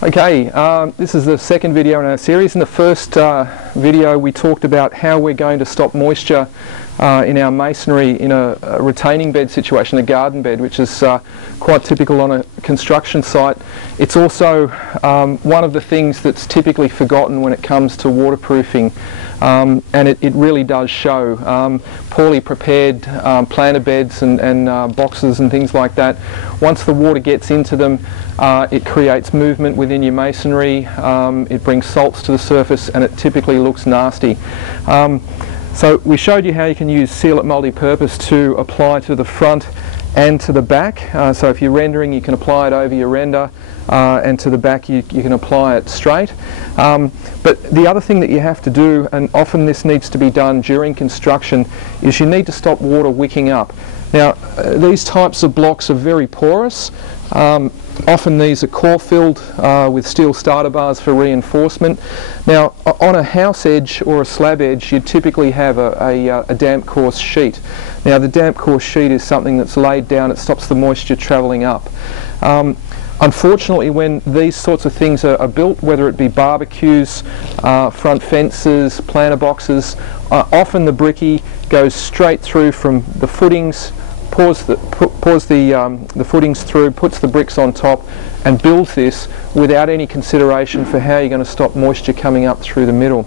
Okay, this is the second video in our series. In the first video we talked about how we're going to stop moisture in our masonry in a retaining bed situation, a garden bed, which is quite typical on a construction site. It's also one of the things that's typically forgotten when it comes to waterproofing, and it really does show. Poorly prepared planter beds and boxes and things like that, once the water gets into them, it creates movement within your masonry, it brings salts to the surface, and it typically looks nasty. So we showed you how you can use Seal It multi-purpose to apply to the front and to the back. So if you're rendering, you can apply it over your render, and to the back you can apply it straight. But the other thing that you have to do, and often this needs to be done during construction, is you need to stop water wicking up. Now these types of blocks are very porous. Often these are core filled with steel starter bars for reinforcement. Now on a house edge or a slab edge you'd typically have a damp course sheet. Now the damp course sheet is something that's laid down, it stops the moisture travelling up. Unfortunately, when these sorts of things are built, whether it be barbecues, front fences, planter boxes, often the brickie goes straight through from the footings, pours the footings through, puts the bricks on top, and builds this without any consideration for how you're going to stop moisture coming up through the middle.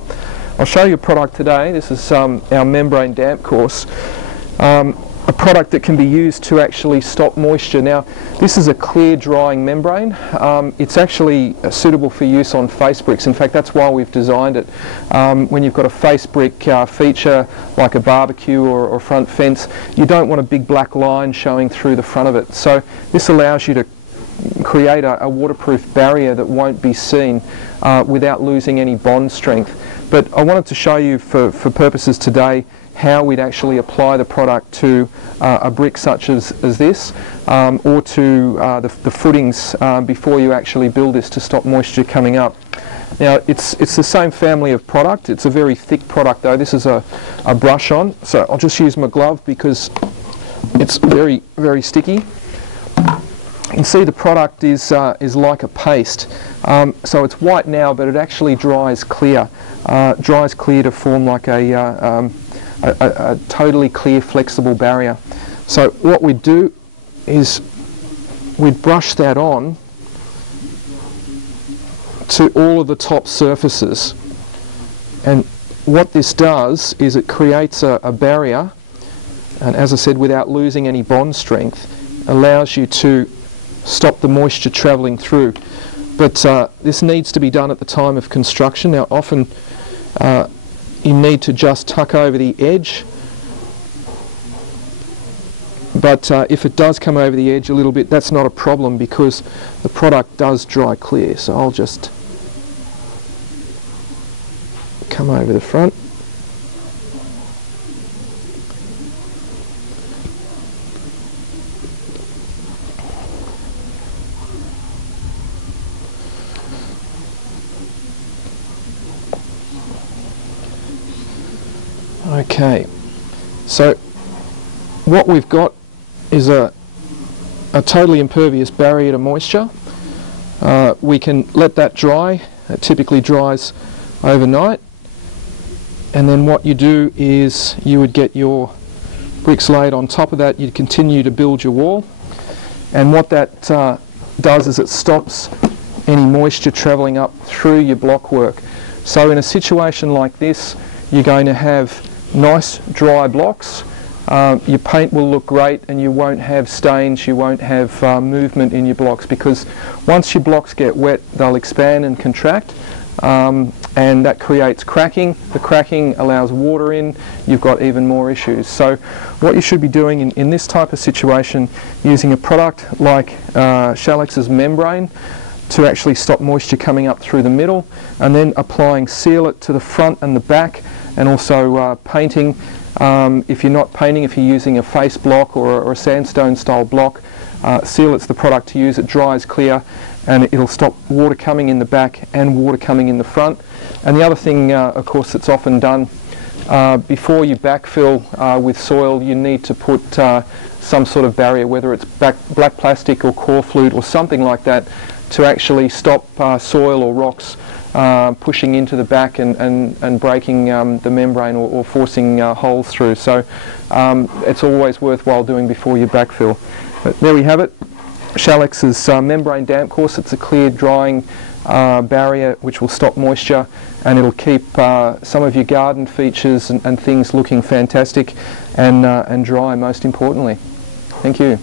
I'll show you a product today. This is our membrane Dampcourse, a product that can be used to actually stop moisture. Now this is a clear drying membrane. It's actually suitable for use on face bricks. In fact, that's why we've designed it. When you've got a face brick feature like a barbecue or front fence, you don't want a big black line showing through the front of it. So this allows you to create a waterproof barrier that won't be seen without losing any bond strength. But I wanted to show you for purposes today how we'd actually apply the product to a brick such as this, or to the footings before you actually build this to stop moisture coming up. Now it's the same family of product. It's a very thick product though. This is a brush on, so I'll just use my glove because it's very, very sticky. You can see the product is like a paste. So it's white now, but it actually dries clear. Dries clear to form like a totally clear, flexible barrier. So what we'd do is we'd brush that on to all of the top surfaces. And what this does is it creates a barrier, and as I said, without losing any bond strength, allows you to stop the moisture travelling through. But this needs to be done at the time of construction. Now often you need to just tuck over the edge, but if it does come over the edge a little bit, that's not a problem because the product does dry clear. So I'll just come over the front. Okay, so what we've got is a totally impervious barrier to moisture. We can let that dry. It typically dries overnight, and then what you do is you would get your bricks laid on top of that. You'd continue to build your wall, and what that does is it stops any moisture travelling up through your block work. So in a situation like this, you're going to have nice dry blocks. Your paint will look great, and you won't have stains, you won't have movement in your blocks, because once your blocks get wet they'll expand and contract, and that creates cracking. The cracking allows water in, you've got even more issues. So what you should be doing in this type of situation, using a product like Shalex's membrane to actually stop moisture coming up through the middle, and then applying Seal It to the front and the back, and also painting. If you're not painting, if you're using a face block or a sandstone style block, Seal It's the product to use. It dries clear and it'll stop water coming in the back and water coming in the front. And the other thing, of course, that's often done before you backfill with soil, you need to put some sort of barrier, whether it's black plastic or core flute or something like that, to actually stop soil or rocks pushing into the back and breaking the membrane or forcing holes through. So it's always worthwhile doing before you backfill. But there we have it. Shalex's membrane damp course. It's a clear drying barrier which will stop moisture, and it'll keep some of your garden features and things looking fantastic and dry, most importantly. Thank you.